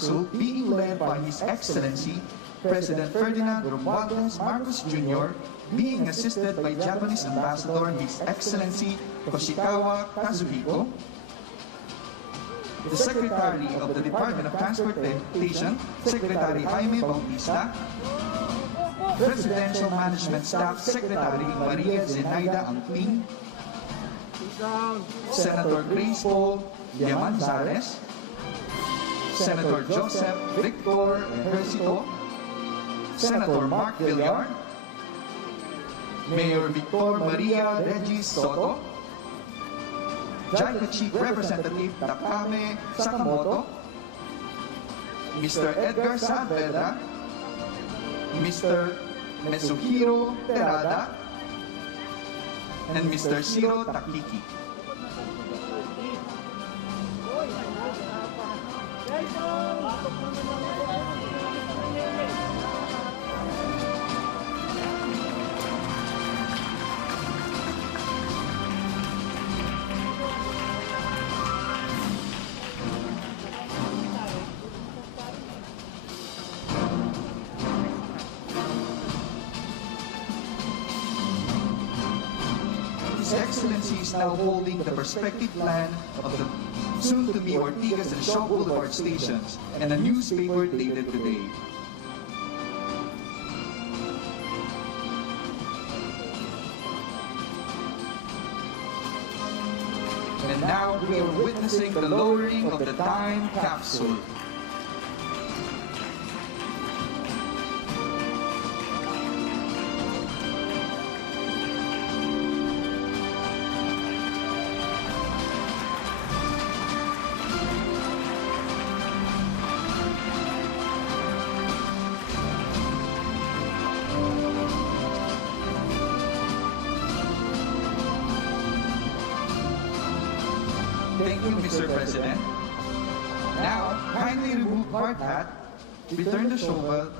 Council being led by His Excellency President Ferdinand Marcos Jr., being assisted by Japanese Ambassador His Excellency Koshikawa Kazuhiko, the Secretary of the Department of Transportation, Secretary Jaime Bautista, Presidential Management Staff Secretary Maria Zenaida Angping, Senator Grace Paul Llamanzares, Senator Joseph Victor Ejercito, Senator Mark Villar, Mayor Victor Maria Regis Soto, JICA Chief Representative Takame Sakamoto, Mr. Edgar Saavedra, Mr. Metsuhiro Terada, and Mr. Shiro Takiki. His Excellency is now holding the perspective plan of the soon-to-be Ortigas and Shaw Boulevard stations and a newspaper dated today. And now we are witnessing the lowering of the time capsule. Thank you, Mr. President. Now, kindly remove hard hat, return the shovel,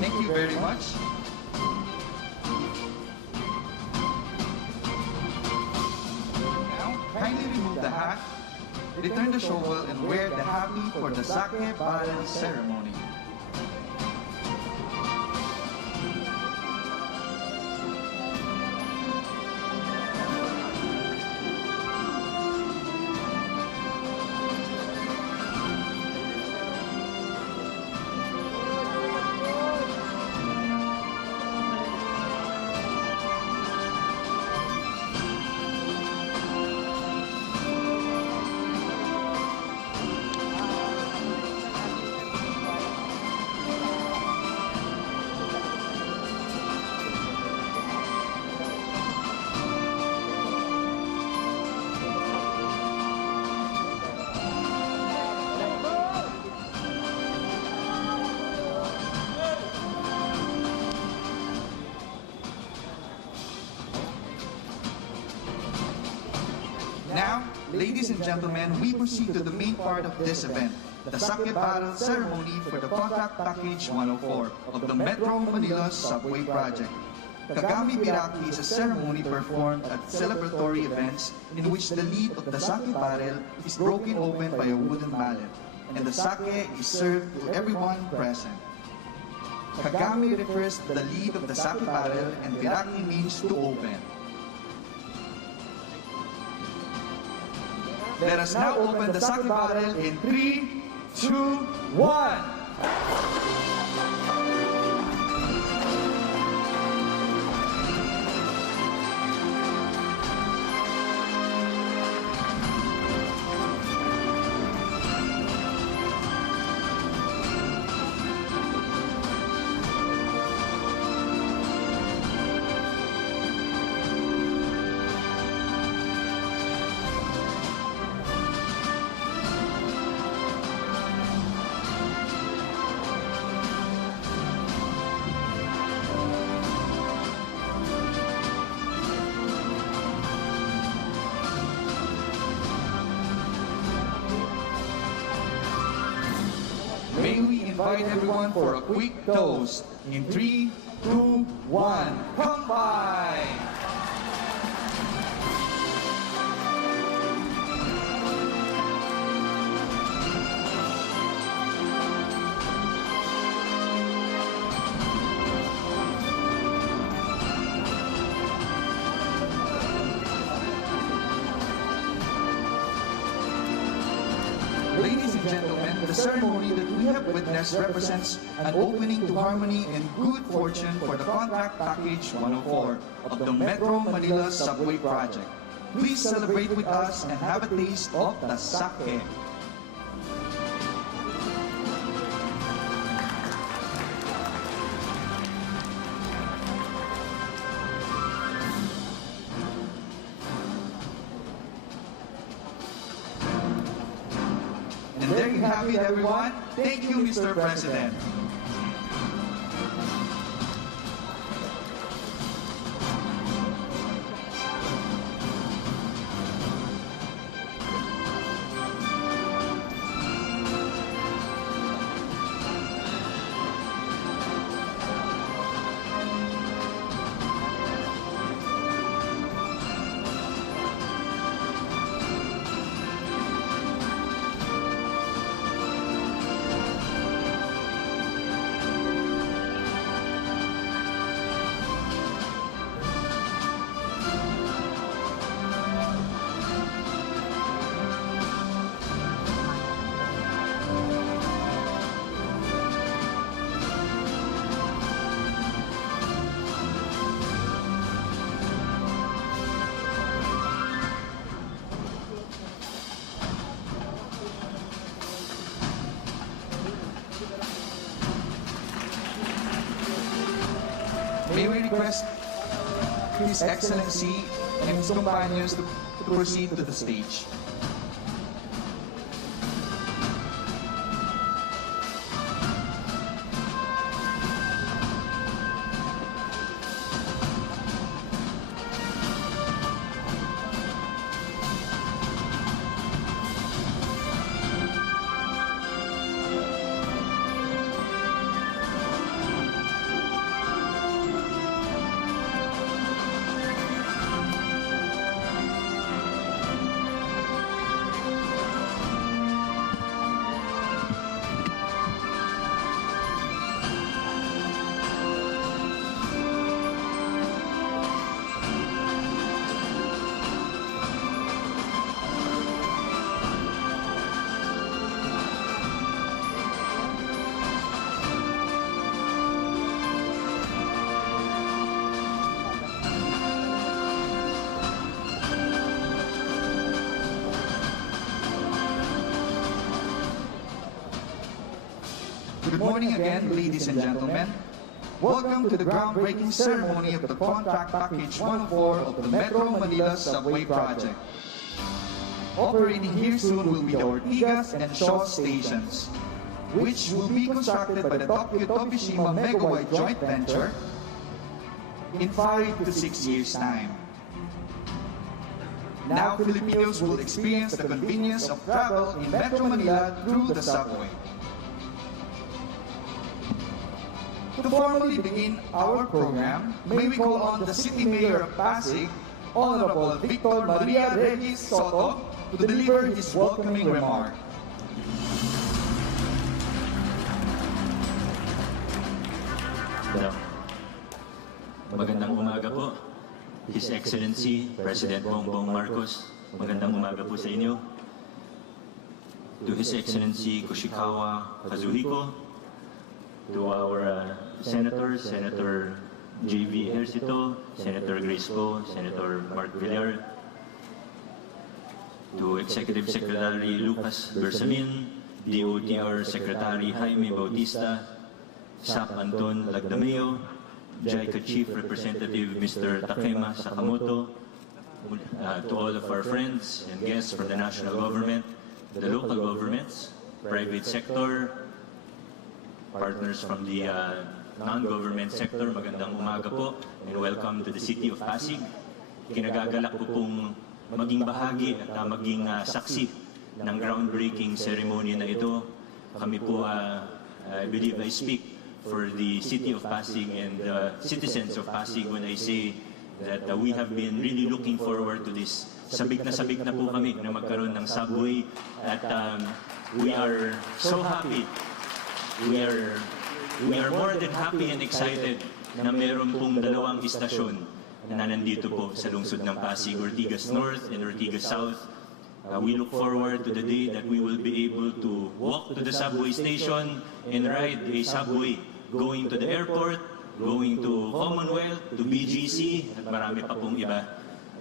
Thank you very much. Now, kindly remove the hat, return the shovel, and wear the happy for the sake balance ceremony. Now, ladies and gentlemen, we proceed to the main part of this event, the Sake Barrel Ceremony for the Contract Package 104 of the Metro Manila Subway Project. Kagami Biraki is a ceremony performed at celebratory events in which the lid of the sake barrel is broken open by a wooden mallet, and the sake is served to everyone present. Kagami refers to the lid of the sake barrel, and Biraki means to open. Let us now open the sake barrel in 3, 2, 1. May we invite everyone for a quick toast in 3, 2, 1. Combine! Ladies and gentlemen, the ceremony that we have witnessed represents an opening to harmony and good fortune for the Contract Package 104 of the Metro Manila Subway Project. Please celebrate with us and have a taste of the sake. And there you have it, everyone. Thank you, Mr. President. May we request His Excellency and his companions to proceed to the stage. Good morning again, ladies and gentlemen. Welcome to the groundbreaking ceremony of the Contract Package 104 of the Metro Manila Subway Project. Operating here soon will be the Ortigas and Shaw stations, which will be constructed by the Tokyo-Tobishima Megawide joint venture in 5 to 6 years' time. Now Filipinos will experience the convenience of travel in Metro Manila through the subway. To formally begin our program, may we call on the City Mayor of Pasig, Honorable Victor Maria Regis Soto, to deliver his welcoming remark. Magandang umaga po, His Excellency President Bongbong Marcos. Magandang umaga po sa inyo. To His Excellency Koshikawa Kazuhiko, to our Senators, Senator J.V. Ejercito, Senator Grace Poe, Senator Mark Villar, to Executive Secretary Lucas Bersamin, DOTR Secretary Jaime Bautista, SAP Anton Lagdameo, JICA Chief Representative Mr. Takema Sakamoto, to all of our friends and guests from the national government, the local governments, private sector, partners from the non-government sector, magandang umaga po and welcome to the City of Pasig. Kinagagalak ko pong maging bahagi at maging saksi ng groundbreaking ceremony na ito. Kami po, I believe I speak for the City of Pasig and citizens of Pasig when I say that we have been really looking forward to this. Sabik na po kami na magkaroon ng subway at we are so happy. We are more than happy and excited na meron pong dalawang istasyon na nandito po sa lungsod ng Pasig, Ortigas North and Ortigas South. We look forward to the day that we will be able to walk to the subway station and ride a subway going to the airport, going to Commonwealth, to BGC, at marami pa pong iba.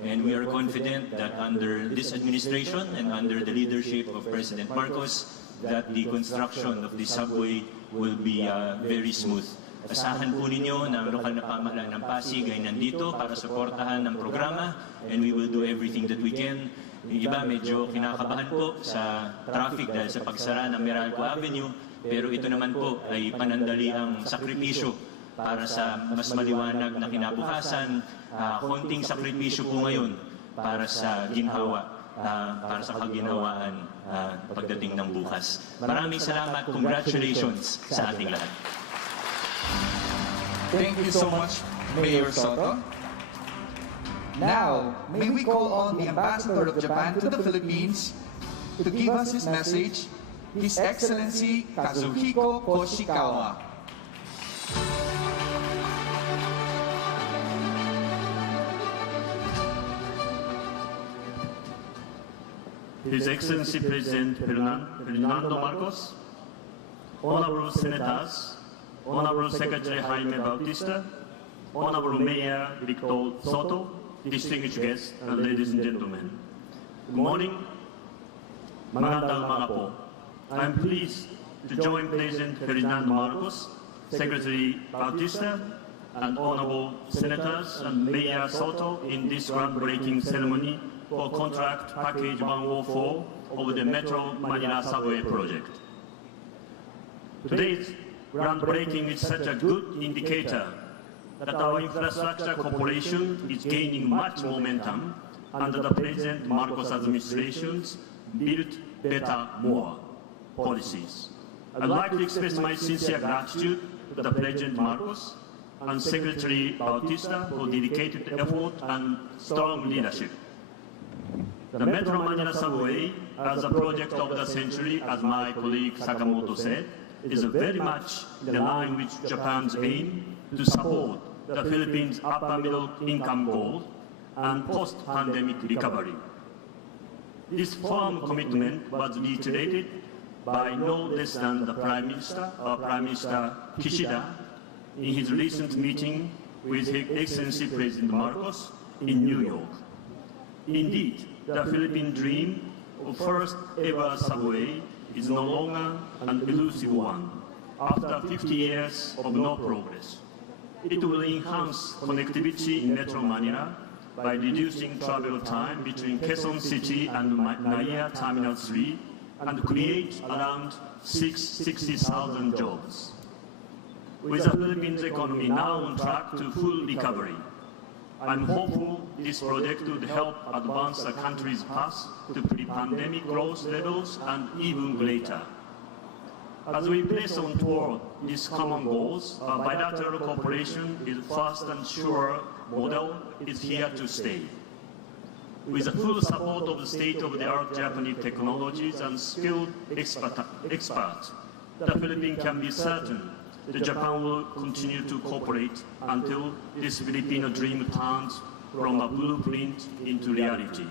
And we are confident that under this administration and under the leadership of President Marcos, that the construction of the subway will be very smooth. Asahan po ninyo na ang lokal na pamahalaan ng Pasig ay nandito para suportahan ng programa and we will do everything that we can. Yung iba medyo kinakabahan po sa traffic dahil sa pagsara ng Meralco Avenue, pero ito naman po ay panandaliang sakripisyo para sa mas maliwanag na kinabukasan, konting sakripisyo po ngayon para sa ginhawa, para sa kaginhawaan pagdating ng bukas. Maraming salamat, congratulations sa ating lahat. Thank you so much, Mayor Soto. Now, may we call on the Ambassador of Japan to the Philippines to give us his message, His Excellency Kazuhiko Koshikawa. His Excellency President Ferdinando Marcos, Honorable Senators, Honorable Secretary Jaime Bautista, Honorable Mayor Victor Soto, distinguished guests, and ladies and gentlemen. Good morning. Magandang umaga po. I am pleased to join President Ferdinand Marcos, Secretary Bautista, and Honorable Senators and Mayor Soto in this groundbreaking ceremony for Contract Package 104 of the Metro Manila Subway project. Today's groundbreaking is such a good indicator that our infrastructure cooperation is gaining much momentum under the President Marcos administration's Build Better More policies. I'd like to express my sincere gratitude to the President Marcos and Secretary Bautista for dedicated effort and strong leadership. The Metro Manila Subway, as a project of the century, as my colleague Sakamoto said, is very much in line with Japan's aim to support the Philippines' upper middle income goal and post-pandemic recovery. This firm commitment was reiterated by no less than the Prime Minister, Prime Minister Kishida, in his recent meeting with His Excellency President Marcos in New York. Indeed, the Philippine dream of first ever subway is no longer an elusive one. After 50 years of no progress, it will enhance connectivity in Metro Manila by reducing travel time between Quezon City and Naya Terminal 3 and create around 60,000 jobs. With the Philippines economy now on track to full recovery, I'm hopeful this project would help advance the country's path to pre-pandemic growth levels and even greater. As we press on toward these common goals, our bilateral cooperation is fast and sure model is here to stay. With the full support of the state-of-the-art Japanese technologies and skilled experts, the Philippines can be certain that Japan will continue to cooperate until this Filipino dream turns from a blueprint into reality.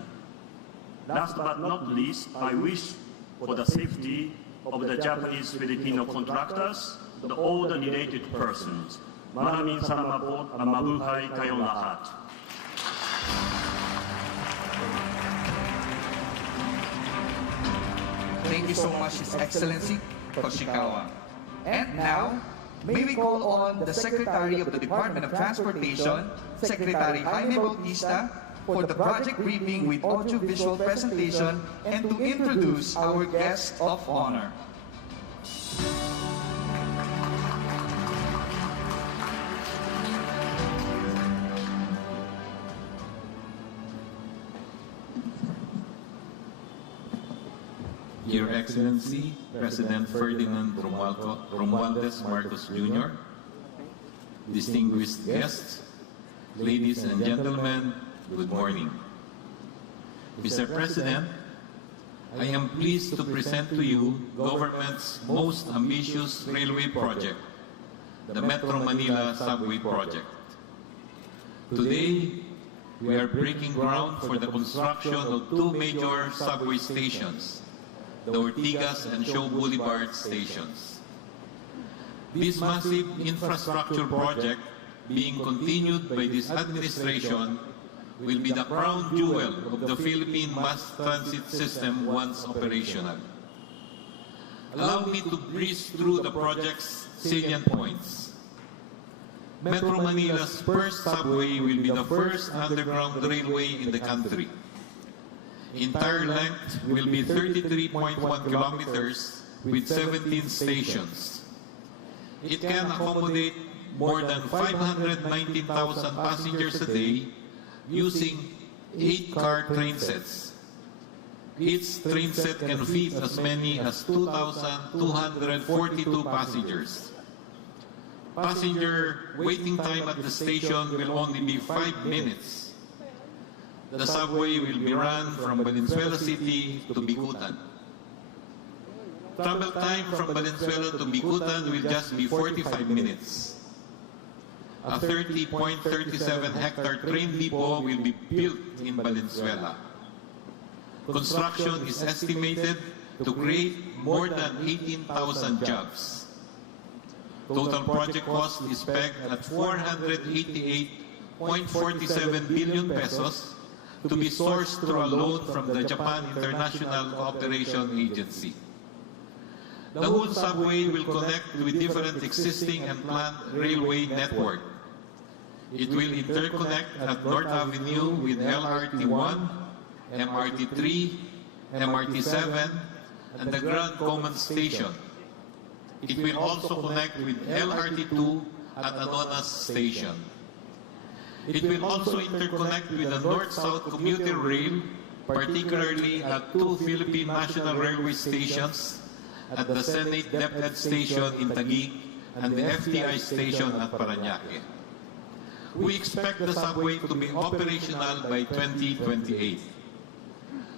Last but not least, I wish for the safety of the Japanese-Filipino contractors and all the related persons. Maraming salamat po at mabuhay kayong lahat. Thank you so much, His Excellency Koshikawa. And now, may we call on the Secretary of the Department of Transportation, Secretary Jaime Bautista, for the project briefing with audio-visual presentation and to introduce our guest of honor. Your Excellency, President Ferdinand Romualdez Marcos Jr., distinguished guests, ladies and gentlemen, good morning. Mr. President, I am pleased to present to you government's most ambitious railway project, the Metro Manila Subway Project. Today, we are breaking ground for the construction of two major subway stations, the Ortigas and Shaw Boulevard stations. This massive infrastructure project, being continued by this administration, will be the crown jewel of the Philippine mass transit system once operational. Allow me to breeze through the project's salient points. Metro Manila's first subway will be the first underground railway in the country. Entire length will be 33.1 kilometers with 17 stations. It can accommodate more than 519,000 passengers a day using 8-car train sets. Each train set can fit as many as 2,242 passengers. Passenger waiting time at the station will only be 5 minutes. The subway will be run from Valenzuela City to Bicutan. Travel time from Valenzuela to Bicutan will just be 45 minutes. A 30.37-hectare train depot will be built in Valenzuela. Construction is estimated to create more than 18,000 jobs. Total project cost is pegged at 488.47 billion pesos to be sourced through a loan from the Japan International Cooperation Agency. The whole subway will connect with different existing and planned railway network. It will interconnect at North Avenue with LRT-1, MRT-3, MRT-7, and the Grand Common Station. It will also connect with LRT-2 at Anonas Station. It will also interconnect with the North-South Commuter Rail, particularly at two Philippine National Railway stations, at the Senate DepEd Station in Taguig and the FTI Station at Parañaque. We expect the subway to be operational by 2028.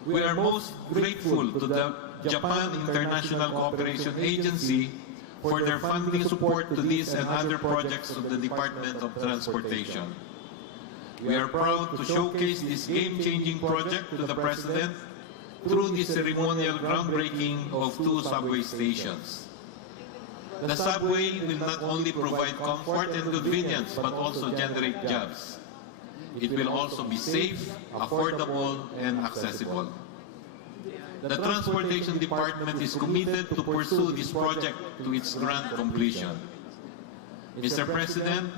We are most grateful to the Japan International Cooperation Agency for their funding support to this and other projects of the Department of Transportation. We are proud to showcase this game-changing project to the President through the ceremonial groundbreaking of two subway stations. The subway will not only provide comfort and convenience, but also generate jobs. It will also be safe, affordable, and accessible. The Transportation Department is committed to pursue this project to its grand completion. Mr. President,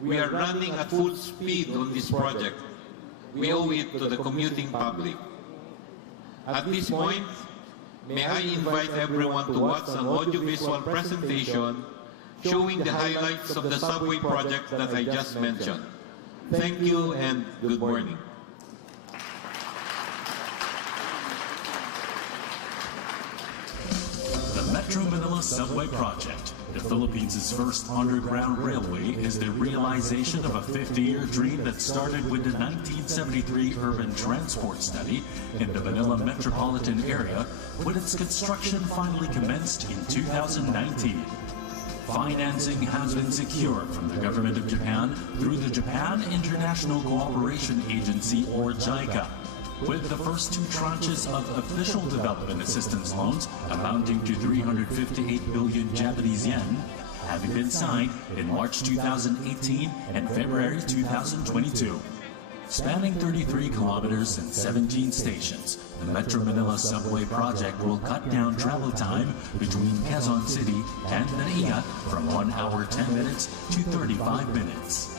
we are running at full speed on this project. We owe it to the commuting public. At this point, may I invite everyone to watch an audiovisual presentation showing the highlights of the subway project that I just mentioned. Thank you and good morning. The Metro Manila Subway Project, the Philippines' first underground railway, is the realization of a 50-year dream that started with the 1973 Urban Transport Study in the Manila metropolitan area, with its construction finally commenced in 2019. Financing has been secured from the government of Japan through the Japan International Cooperation Agency, or JICA, with the first 2 tranches of official development assistance loans amounting to 358 billion Japanese yen having been signed in March 2018 and February 2022. Spanning 33 kilometers and 17 stations, the Metro Manila Subway Project will cut down travel time between Quezon City and Manila from 1 hour 10 minutes to 35 minutes.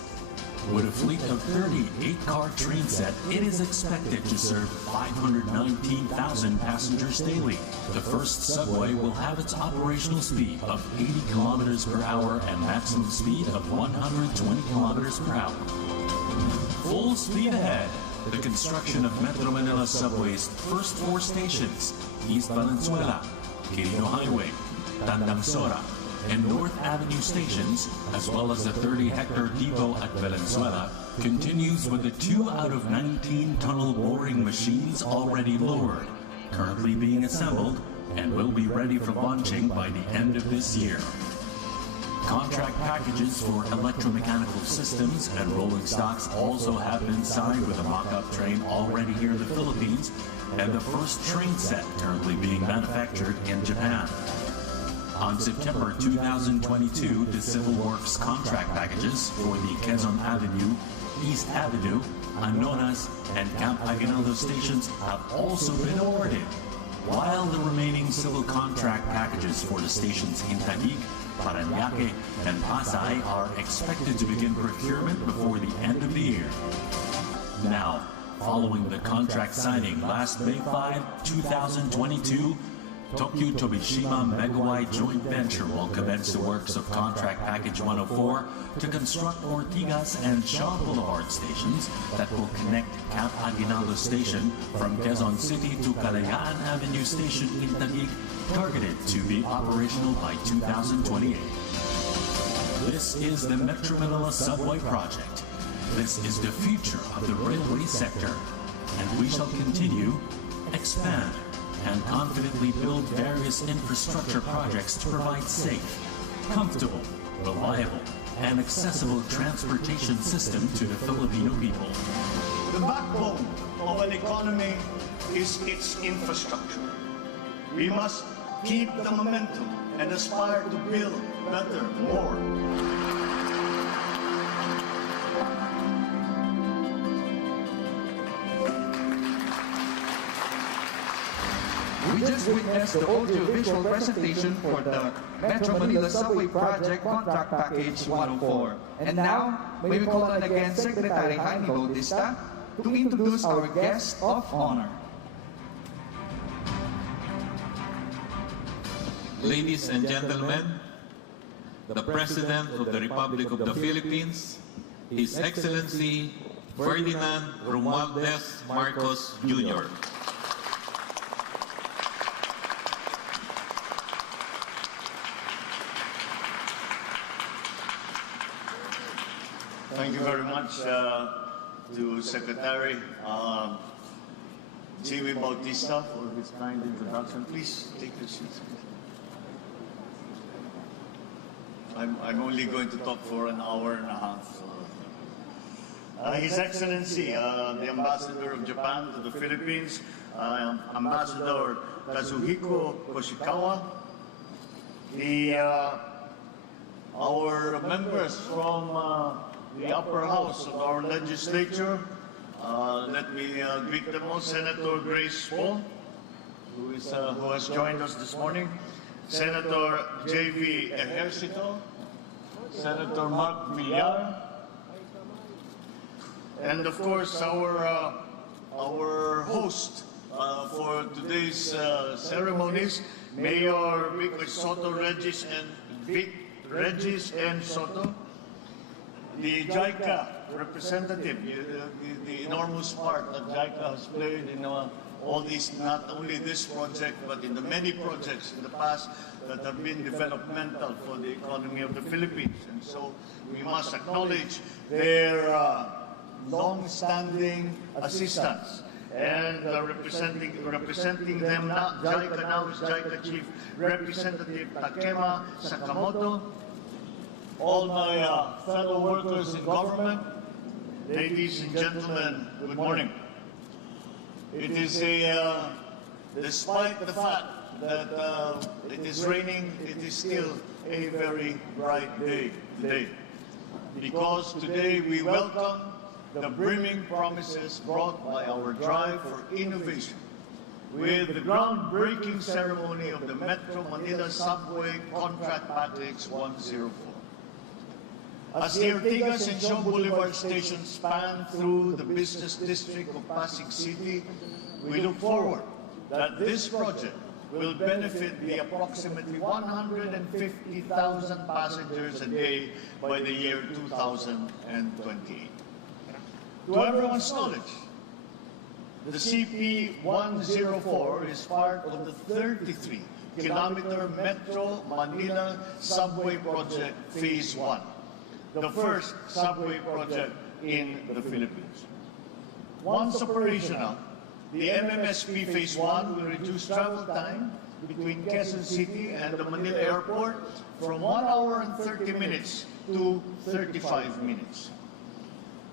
With a fleet of 38-car train set, it is expected to serve 519,000 passengers daily. The first subway will have its operational speed of 80 kilometers per hour and maximum speed of 120 kilometers per hour. Full speed ahead. The construction of Metro Manila Subway's first 4 stations, East Valenzuela, Quirino Highway, Tandang Sora, and North Avenue stations, as well as the 30-hectare depot at Valenzuela, continues with the 2 out of 19 tunnel boring machines already lowered, currently being assembled, and will be ready for launching by the end of this year. Contract packages for electromechanical systems and rolling stocks also have been signed, with a mock-up train already here in the Philippines and the first train set currently being manufactured in Japan. On September 2022, the Civil Works contract packages for the Quezon Avenue, East Avenue, Anonas, and Camp Aguinaldo stations have also been awarded, while the remaining civil contract packages for the stations in Taguig, Parañaque, and Pasay are expected to begin procurement before the end of the year. Now, following the contract signing last May 5, 2022, Tokyo Tobishima Megawai Joint Venture will commence the works of Contract Package 104 to construct Ortigas and Shaw Boulevard stations that will connect Camp Aguinaldo Station from Quezon City to Kalayaan Avenue Station in Taguig, targeted to be operational by 2028. This is the Metro Manila Subway Project. This is the future of the railway sector, and we shall continue, expand, and confidently build various infrastructure projects to provide safe, comfortable, reliable, and accessible transportation system to the Filipino people. The backbone of an economy is its infrastructure. We must keep the momentum and aspire to build better, more. We just witnessed the audio-visual presentation for the Metro Manila Subway Project Contract Package 104. And now, may we call on again Secretary Jaime Bautista to introduce our guest of honor. Ladies and gentlemen, the President of the Republic of the Philippines, His Excellency Ferdinand Romualdez Marcos Jr. Thank you very much to Secretary Jaime Bautista for his kind introduction. Please take your seats. I'm only going to talk for an hour and a half. His Excellency, the Ambassador of Japan to the Philippines, Ambassador Kazuhiko Koshikawa, our members from the upper house of our legislature. Let me greet them all. Senator Grace Poe, who has joined us this morning. Senator J.V. Ejercito, Senator Mark Villar, and of course our host for today's ceremonies, Mayor Vic Soto Regis and Soto, the JICA Representative, the enormous part that JICA has played in all these, not only this project, but in the many projects in the past that have been developmental for the economy of the Philippines. And so we must acknowledge their long-standing assistance. And representing them now, JICA now is JICA Chief Representative Takema Sakamoto, all my fellow workers in government, ladies and gentlemen, good morning. It is despite the fact that it is raining, it is still a very bright day today. Because today we welcome the brimming promises brought by our drive for innovation with the groundbreaking ceremony of the Metro Manila Subway Contract Package 104. As the Ortigas and Shaw Boulevard stations span through the business district of Pasig City, we look forward that this project will benefit the approximately 150,000 passengers a day by the year 2028. To everyone's knowledge, the CP-104 is part of the 33-kilometer Metro Manila Subway Project Phase 1, the first subway project in the Philippines. Once operational, the MMSP Phase 1 will reduce travel time between Quezon City and the Manila Airport from 1 hour and 30 minutes to 35 minutes.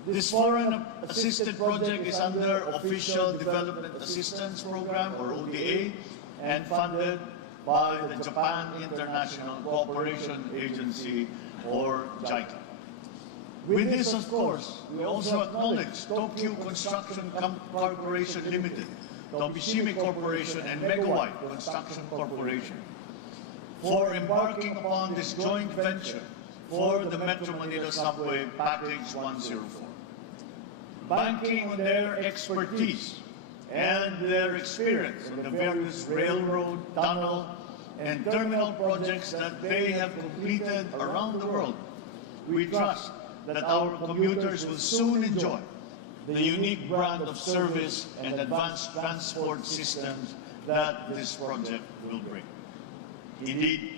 This foreign assisted project is under Official Development Assistance Program, or ODA, and funded by the Japan International Cooperation Agency, or JICA. With this, of course, we also acknowledge Tokyo Construction Corporation Limited, Tomishimi Corporation, and Megawide Construction Corporation for embarking upon this joint venture for the Metro Manila Subway Package 104. Banking on their expertise and their experience on the various railroad, tunnel, and terminal projects that they have completed around the world, we trust that our commuters will soon enjoy the unique brand of service and advanced transport systems that this project will bring. Indeed,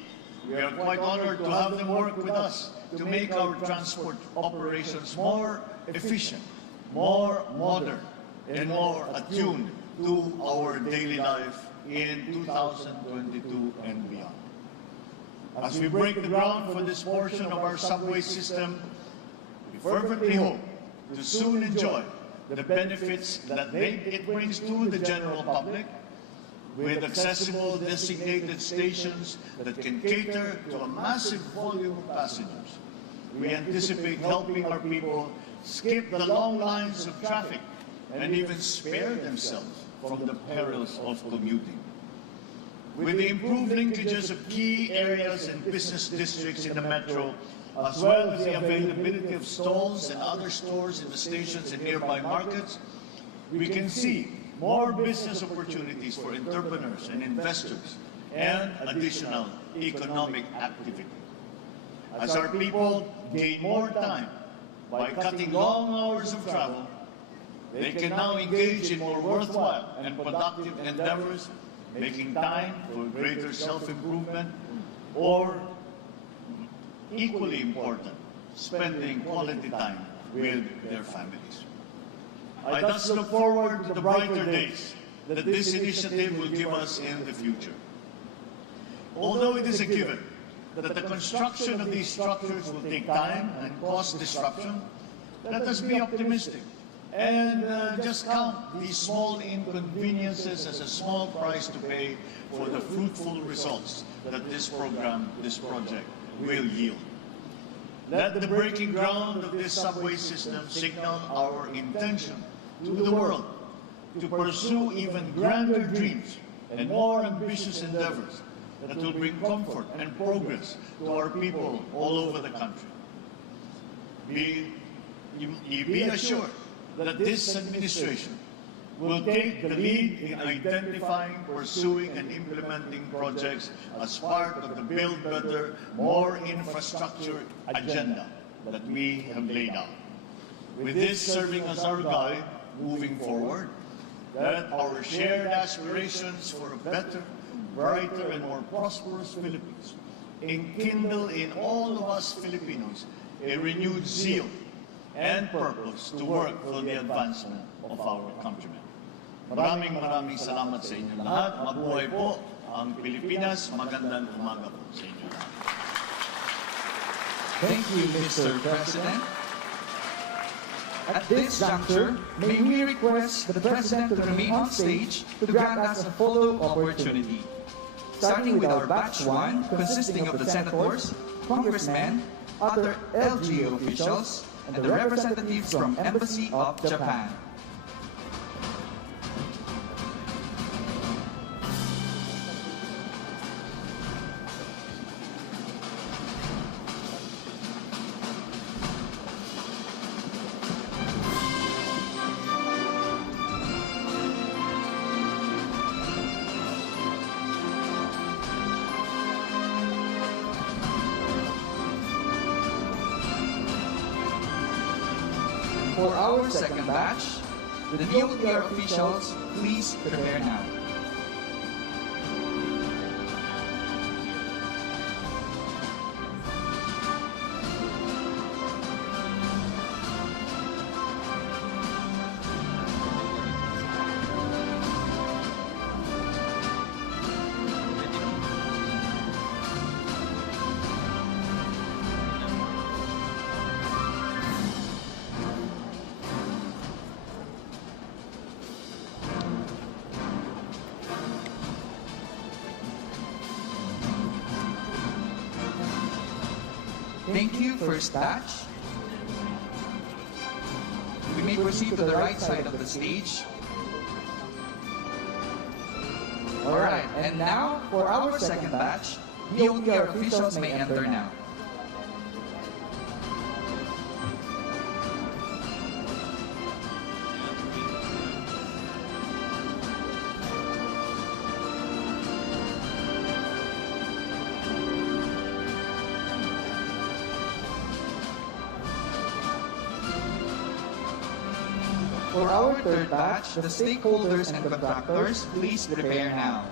we are quite honored to have them work with us to make our transport operations more efficient, more modern, and more attuned to our daily life in 2022 and beyond. As we break the ground for this portion of our subway system, we fervently hope to soon enjoy the benefits that it brings to the general public, with accessible designated stations that can cater to a massive volume of passengers. We anticipate helping our people skip the long lines of traffic and even spare themselves from the perils of commuting. With the improved linkages of key areas and business districts in the metro, as well as the availability of stalls and other stores in the stations and nearby markets, we can see more business opportunities for entrepreneurs and investors and additional economic activity. As our people gain more time by cutting long hours of travel, they can now engage in more worthwhile and productive endeavors, making time for greater self-improvement, or, equally important, spending quality time with their families. I thus look forward to the brighter days that this initiative will give us in the future. Although it is a given that the construction of these structures will take time and cause disruption, let us be optimistic and just count these small inconveniences as a small price to pay for the fruitful results that this project will yield. Let the breaking ground of this subway system signal our intention to the world to pursue even grander dreams and more ambitious endeavors that will bring comfort and progress to our people all over the country. Be assured that this administration will take the lead in identifying, pursuing, and implementing projects as part of the Build Better, More Infrastructure agenda that we have laid out. with this serving as our guide moving forward. Let our shared aspirations for a better, brighter, and more prosperous Philippines enkindle in all of us Filipinos a renewed zeal and purpose to work for the advancement of our countrymen. Maraming salamat sa inyo lahat. Mabuhay po ang Pilipinas. Magandang umaga po sa inyo lahat. Thank you, Mr. President. At this juncture, may we request the President to remain on stage to grant us a photo opportunity. Starting with our batch 1, consisting of the senators, congressmen, other LGU officials, and the representatives from Embassy of Japan. For our second batch, the DOTR officials, please prepare now. Thank you, first batch. We may proceed to the right side of the stage. Alright, and now, for our second batch, DOTR officials may enter now. For our third batch, the stakeholders and contractors, please prepare now.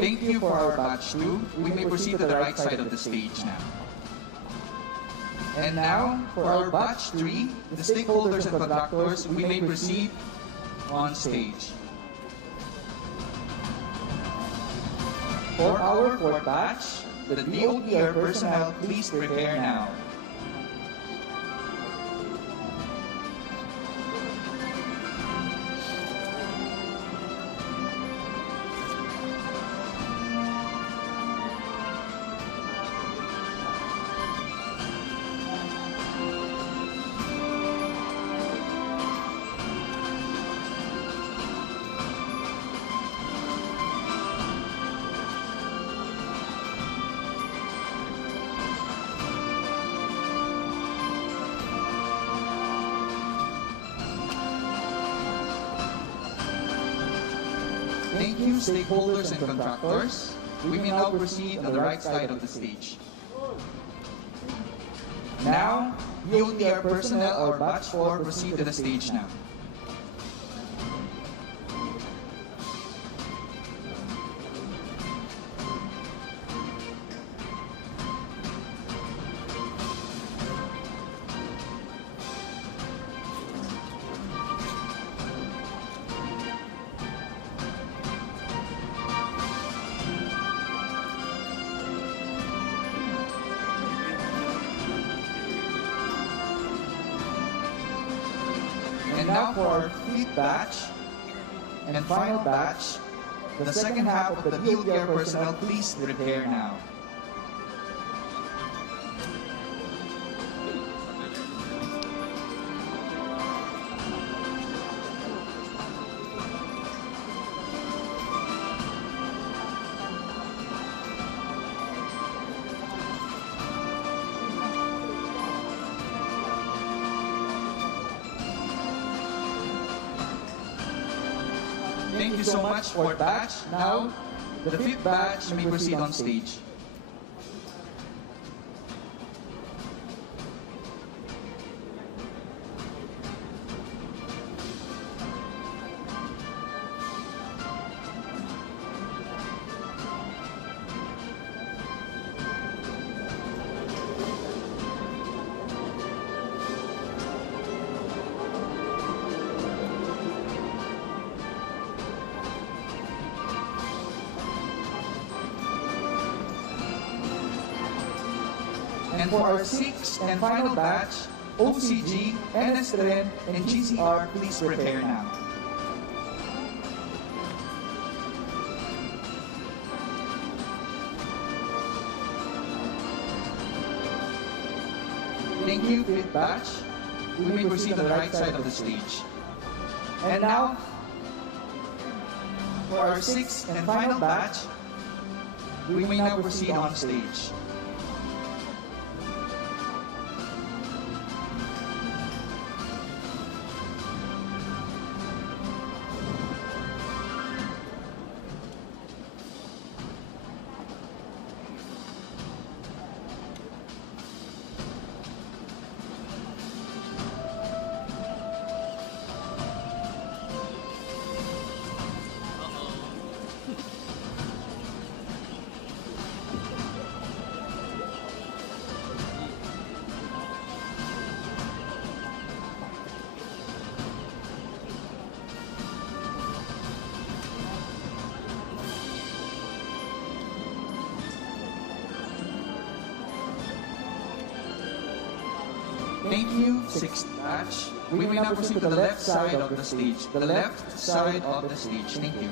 Thank you for our batch 2. We may proceed to the right side of the stage now. And now, for our batch 3, the stakeholders and contractors, we may proceed on stage. For our fourth batch, the DOTR personnel, please prepare now. Thank you, stakeholders and contractors. We may now proceed on the right side of the stage. Now, DOTR personnel or batch 4 proceed to the stage now. And now for our fifth batch and final batch, the second half of the DOTR personnel, please prepare now. Thank you so much, fourth batch. Now, the fifth batch may proceed on stage. And for our sixth and final batch, OCG, NSTREN, and GCR, please prepare now. Thank you, fifth batch. We may proceed on the right side of the stage. And now, for our sixth and final batch, we may now proceed on stage. Thank you, sixth batch. We may now proceed to the left side of the stage. The left side of the stage. Thank you.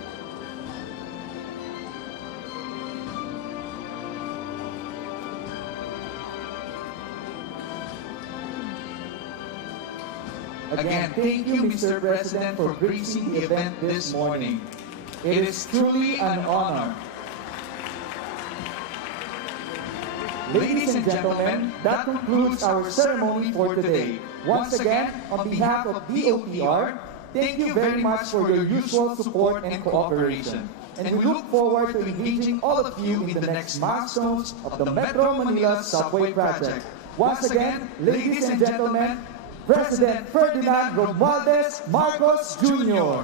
Again, thank you, Mr. President, for gracing the event this morning. It is truly an honor. Ladies and gentlemen, that concludes our ceremony for today. Once again, on behalf of DOTR, thank you very much for your usual support and cooperation. And we look forward to engaging all of you in the next milestones of the Metro Manila Subway Project. Once again, ladies and gentlemen, President Ferdinand Romualdez Marcos Jr.